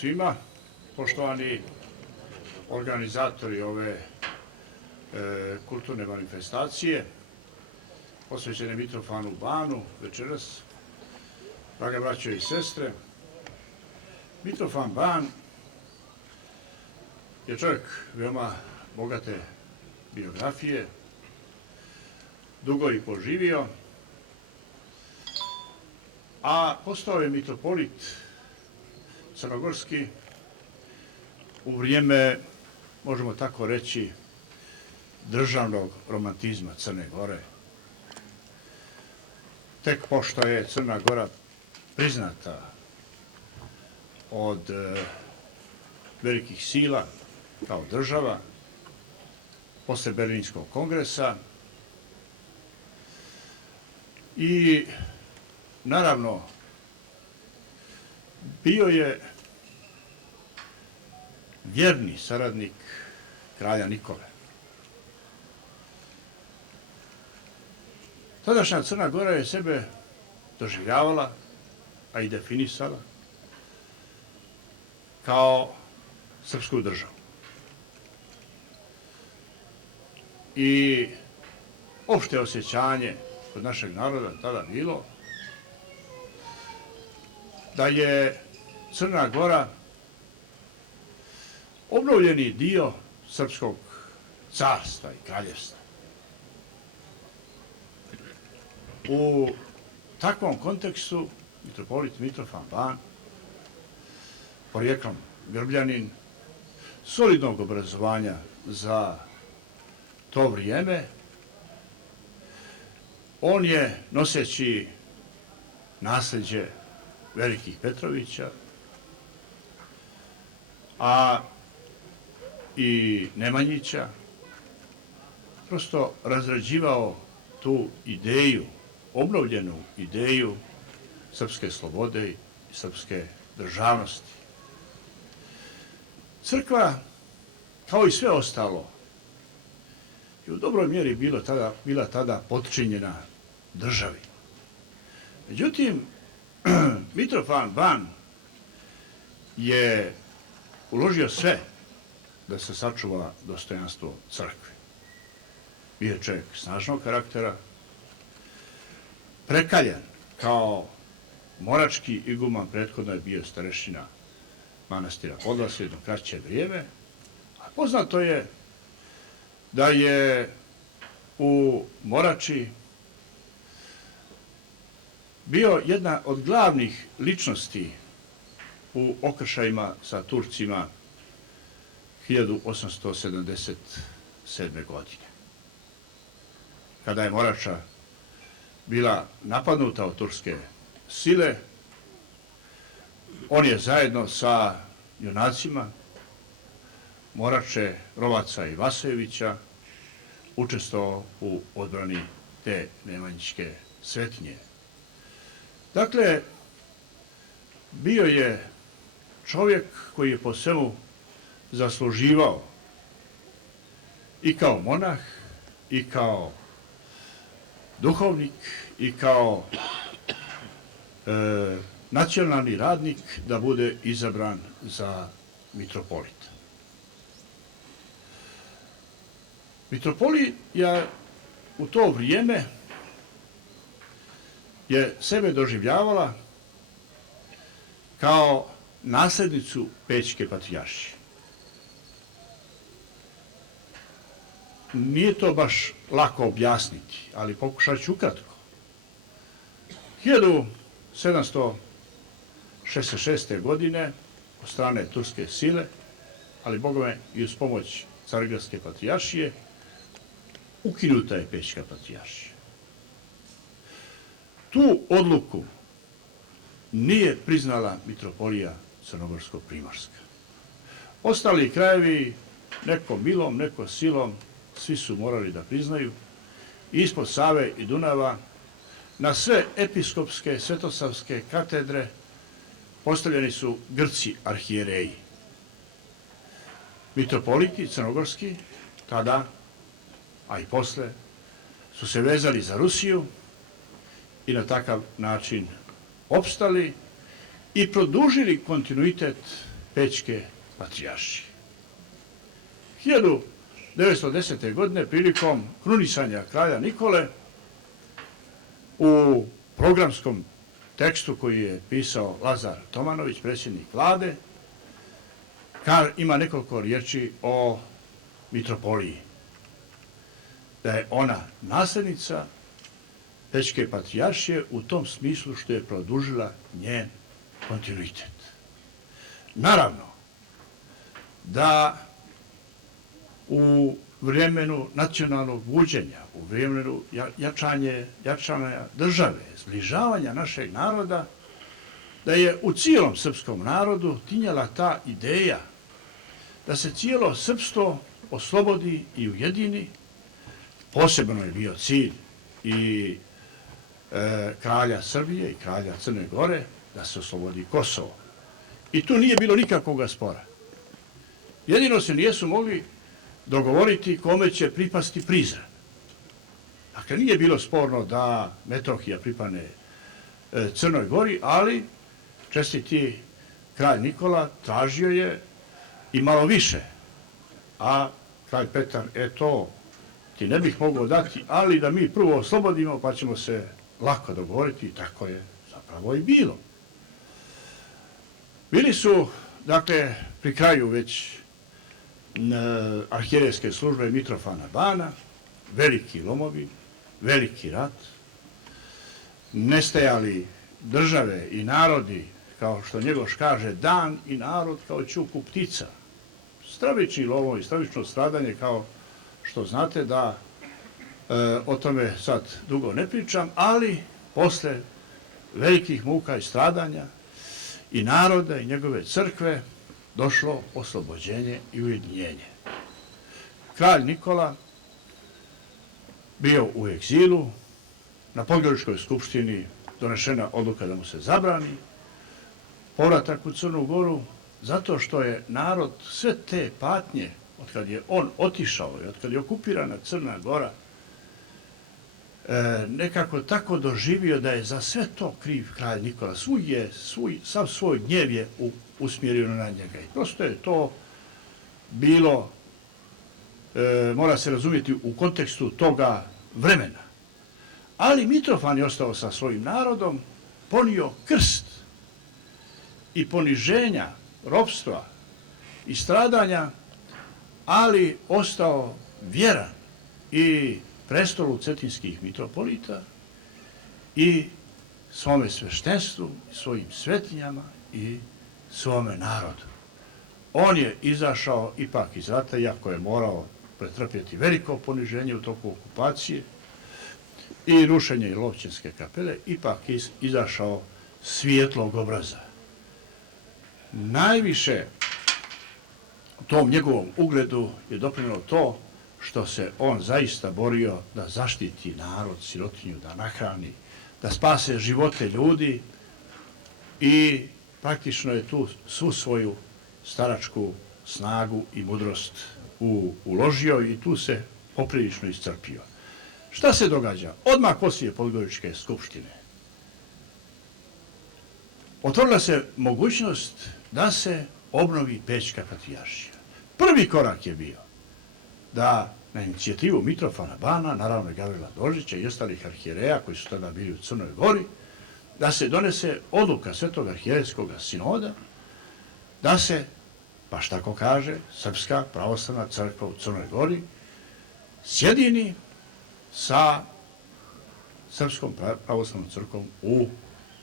svima, poštovani organizatori ove kulturne manifestacije, posvećene Mitrofanu Banu večeras, drage braćo i sestre. Mitrofan Ban je čovjek veoma bogate biografije, dugo i poživio, a postao je mitropolit crnogorski u vrijeme, možemo tako reći, državnog romantizma Crne Gore. Tek pošto je Crna Gora priznata od velikih sila kao država, posle Berlinskog kongresa, i naravno bio je vjerni saradnik kralja Nikole. Tadašnja Crna Gora je sebe doživljavala, a i definisala kao srpsku državu. I opšte osjećanje kod našeg naroda tada bilo da je Crna Gora obnovljeni dio srpskog carstva i kraljevstva. U takvom kontekstu mitropolit Mitrofan Ban, porijeklom Grbljanin, solidnog obrazovanja za to vrijeme, on je, noseći nasleđe velikih Petrovića, a i Nemanjića, prosto razrađivao tu ideju, obnovljenu ideju srpske slobode i srpske državnosti. Crkva, kao i sve ostalo, je u dobroj mjeri bila tada potčinjena državi. Međutim, Mitrofan Ban je uložio sve da se sačuva dostojanstvo crkve. Bio je čovjek snažnog karaktera, prekaljan kao morački iguman, prethodno je bio starešina manastira Podlaslje jedno kraće vrijeme, a poznato je da je u Morači bio jedna od glavnih ličnosti u okršajima sa Turcima 1877. godine. Kada je Morača bila napadnuta od turske sile, on je zajedno sa junacima Morače, Rovaca i Vasojevića učestvovao u odbrani te nemanjićke svetinje. Dakle, bio je čovjek koji je po svemu zasluživao i kao monah, i kao duhovnik, i kao nacionalni radnik da bude izabran za mitropolita. Mitropolija u to vrijeme je sebe doživljavala kao naslednicu Pećke patrijaršije. Nije to baš lako objasniti, ali pokušat ću ukratko. 1766. godine od strane turske sile, ali bogome i uz pomoć Carigradske patrijaršije, ukinuta je Pećka patrijaršija. Tu odluku nije priznala mitropolija Crnogorsko-primorska. Ostali krajevi, neko milom, neko silom, svi su morali da priznaju. Ispod Save i Dunava, na sve episkopske, svetosavske katedre postavljeni su Grci arhijereji. Mitropoliti crnogorski tada, a i posle, su se vezali za Rusiju i na takav način opstali i produžili kontinuitet Pećke patrijaršije. 1910. godine prilikom krunisanja kralja Nikole u programskom tekstu koji je pisao Lazar Tomanović, predsjednik vlade, ima nekoliko riječi o mitropoliji. Da je ona nasljednica Pećke patrijaršije u tom smislu što je produžila njen kontinuitet. Naravno, da u vremenu nacionalnog buđenja, u vremenu jačanja države, zbližavanja našeg naroda, da je u cijelom srpskom narodu tinjala ta ideja da se cijelo srpstvo oslobodi i ujedini. Posebno je bio cilj i kralja Srbije i kralja Crne Gore da se oslobodi Kosovo. I tu nije bilo nikakvog spora. Jedino se nijesu mogli dogovoriti kome će pripasti Prizren. Dakle, nije bilo sporno da Metohija pripadne Crnoj Gori, ali čestiti kralj Nikola tražio je i malo više. A kralj Petar, to ti ne bih mogao dati, ali da mi prvo oslobodimo pa ćemo se lako dogovoriti, i tako je zapravo i bilo. Bili su, dakle, pri kraju već arhijerejske službe Mitrofana Bana, veliki lomovi, veliki rat, nestajali države i narodi, kao što Njegoš kaže, dan i narod kao ćuku ptica. Stravični lomovi, stravično stradanje, kao što znate, da o tome sad dugo ne pričam, ali posle velikih muka i stradanja i naroda i njegove crkve došlo oslobođenje i ujedinjenje. Kralj Nikola bio u egzilu, na Podgoričkoj skupštini donešena odluka da mu se zabrani povratak u Crnu Goru, zato što je narod sve te patnje, otkad je on otišao i otkad je okupirana Crna Gora, nekako tako doživio da je za sve to kriv kralj Nikola. Sav svoj gnjev je usmjerio na njega. I prosto je to bilo, mora se razumjeti u kontekstu toga vremena. Ali Mitrofan je ostao sa svojim narodom, ponio krst i poniženja, ropstva i stradanja, ali ostao vjeran i prestolu cetinskih mitropolita i svome sveštenstvu, svojim svetinjama i svome narodu. On je izašao ipak iz rata, iako je morao pretrpjeti veliko poniženje u toku okupacije i rušenje Lovćenske kapele, ipak izašao svijetlog obraza. Najviše tom njegovom ugledu je doprinijelo to što se on zaista borio da zaštiti narod, sirotinju, da nahrani, da spase živote ljudi i praktično je tu svu svoju staračku snagu i mudrost uložio i tu se poprilično iscrpio. Šta se događa? Odmah poslije Podgoričke skupštine otvorila se mogućnost da se obnovi Pećka patrijaršija. Prvi korak je bio da na inicijativu Mitrofana Bana, naravno i Gavrila Dožića i ostalih arhijereja koji su tada bili u Crnoj Gori, da se donese odluka Svetog arhijerejskog sinoda da se, baš tako kaže, Srpska pravoslavna crkva u Crnoj Gori sjedini sa Srpskom pravoslavnom crkvom u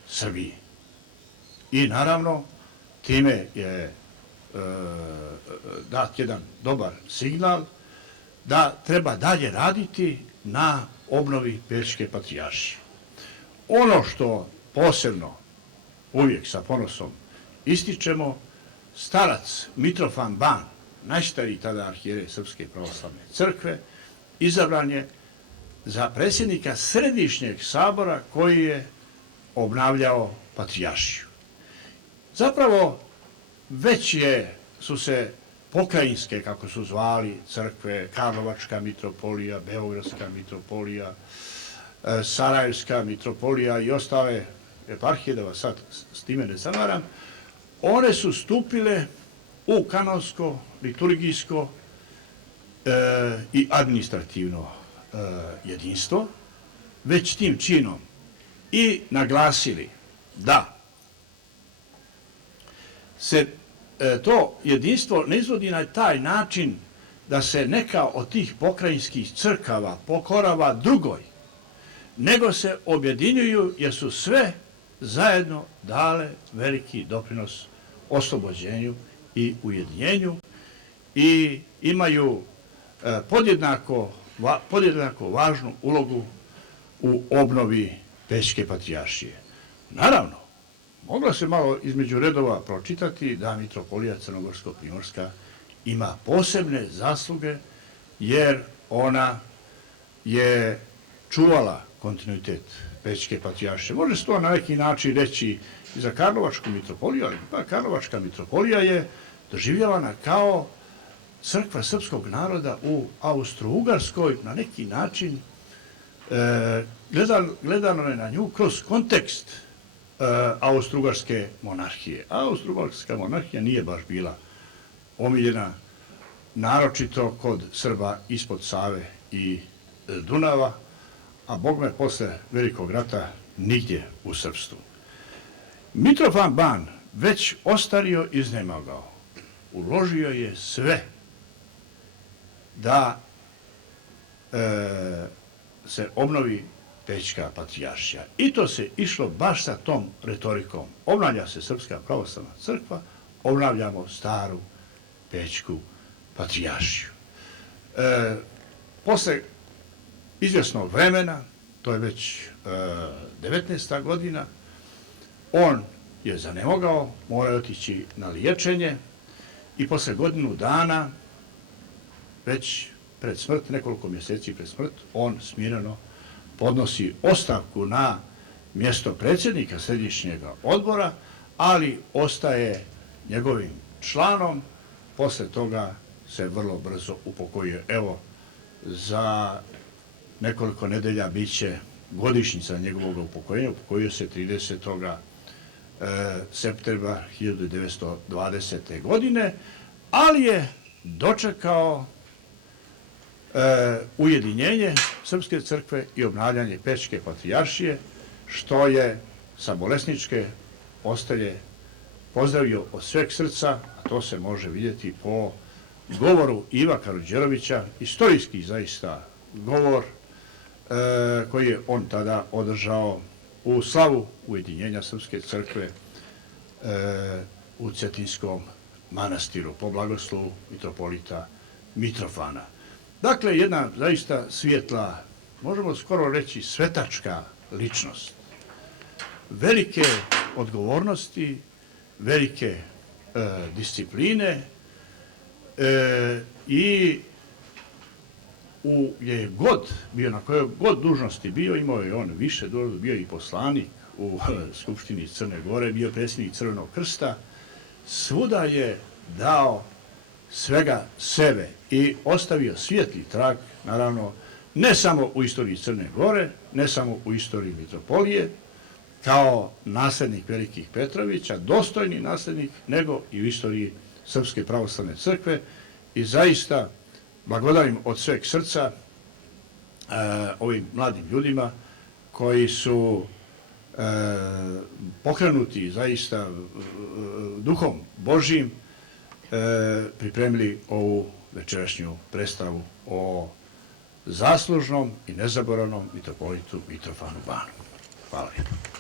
Srbiji. I naravno, time je dat jedan dobar signal da treba dalje raditi na obnovi Pećke patrijaršije. Ono što posebno uvijek sa ponosom ističemo, starac Mitrofan Ban, najstariji tada arhijerej Srpske pravoslavne crkve, izabran je za predsjednika Središnjeg sabora koji je obnavljao patrijaršiju. Zapravo, već su se pokrajinske, kako su zvali, crkve, Karlovačka mitropolija, Beogradska mitropolija, Sarajevska mitropolija i ostale eparhije, da vas sad s time ne zamaram, one su stupile u kanonsko, liturgijsko i administrativno jedinstvo, već tim činom i naglasili da se to jedinstvo ne izvodi na taj način da se neka od tih pokrajinskih crkava pokorava drugoj, nego se objedinjuju jer su sve zajedno dale veliki doprinos oslobođenju i ujedinjenju i imaju podjednako važnu ulogu u obnovi Pećke patrijaršije. Naravno, moglo se malo između redova pročitati da mitropolija Crnogorsko-primorska ima posebne zasluge jer ona je čuvala kontinuitet Pećke patrijaršije. Može se to na neki način reći i za Karlovačku mitropoliju, ali Karlovačka mitropolija je doživljavana kao crkva srpskog naroda u Austro-Ugarskoj, na neki način gledano je na nju kroz kontekst Austro-Ugarske monarhije. Austro-Ugarska monarhija nije baš bila omiljena, naročito kod Srba ispod Save i Dunava, a bogme posle Velikog rata nigdje u srpstvu. Mitrofan Ban, već ostario i iznemogao, uložio je sve da se obnovi Pećka patrijaršija. I to se išlo baš sa tom retorikom. Obnavlja se Srpska pravoslavna crkva, obnavljamo staru Pećku patrijaršiju. Posle izvjesnog vremena, to je već 19. godina, on je zanemogao, morao je otići na liječenje i posle godinu dana, već pred smrt, nekoliko mjeseci pred smrt, on smireno podnosi ostavku na mjesto predsjednika središnjeg odbora, ali ostaje njegovim članom. Posle toga se vrlo brzo upokojio. Evo, za nekoliko nedelja bit će godišnjica njegovog upokojenja. Upokojio se 30. septembra 1920. godine, ali je dočekao ujedinjenje Srpske crkve i obnavljanje Pećke patrijaršije, što je sa bolesničke postelje pozdravio od sveg srca, a to se može vidjeti po govoru Iva Karadžerovića, istorijski zaista govor koji je on tada održao u slavu ujedinjenja Srpske crkve u Cetinskom manastiru po blagoslovu mitropolita Mitrofana. Dakle, jedna zaista svijetla, možemo skoro reći svetačka ličnost, velike odgovornosti, velike discipline i je god bio, na kojoj god dužnosti bio, imao je on više dužnosti, bio i poslanik u Skupštini Crne Gore, bio predsjednik Crvenog krsta, svuda je dao svega sebe i ostavio svijetli trag, naravno, ne samo u istoriji Crne Gore, ne samo u istoriji mitropolije, kao nasljednik velikih Petrovića, dostojni nasljednik, nego i u istoriji Srpske pravoslavne crkve i zaista blagodarim od sveg srca ovim mladim ljudima koji su pokrenuti zaista duhom Božijim pripremili ovu večerašnju predstavu o zaslužnom i nezaboravnom mitropolitu Mitrofanu Banu. Hvala lijepo.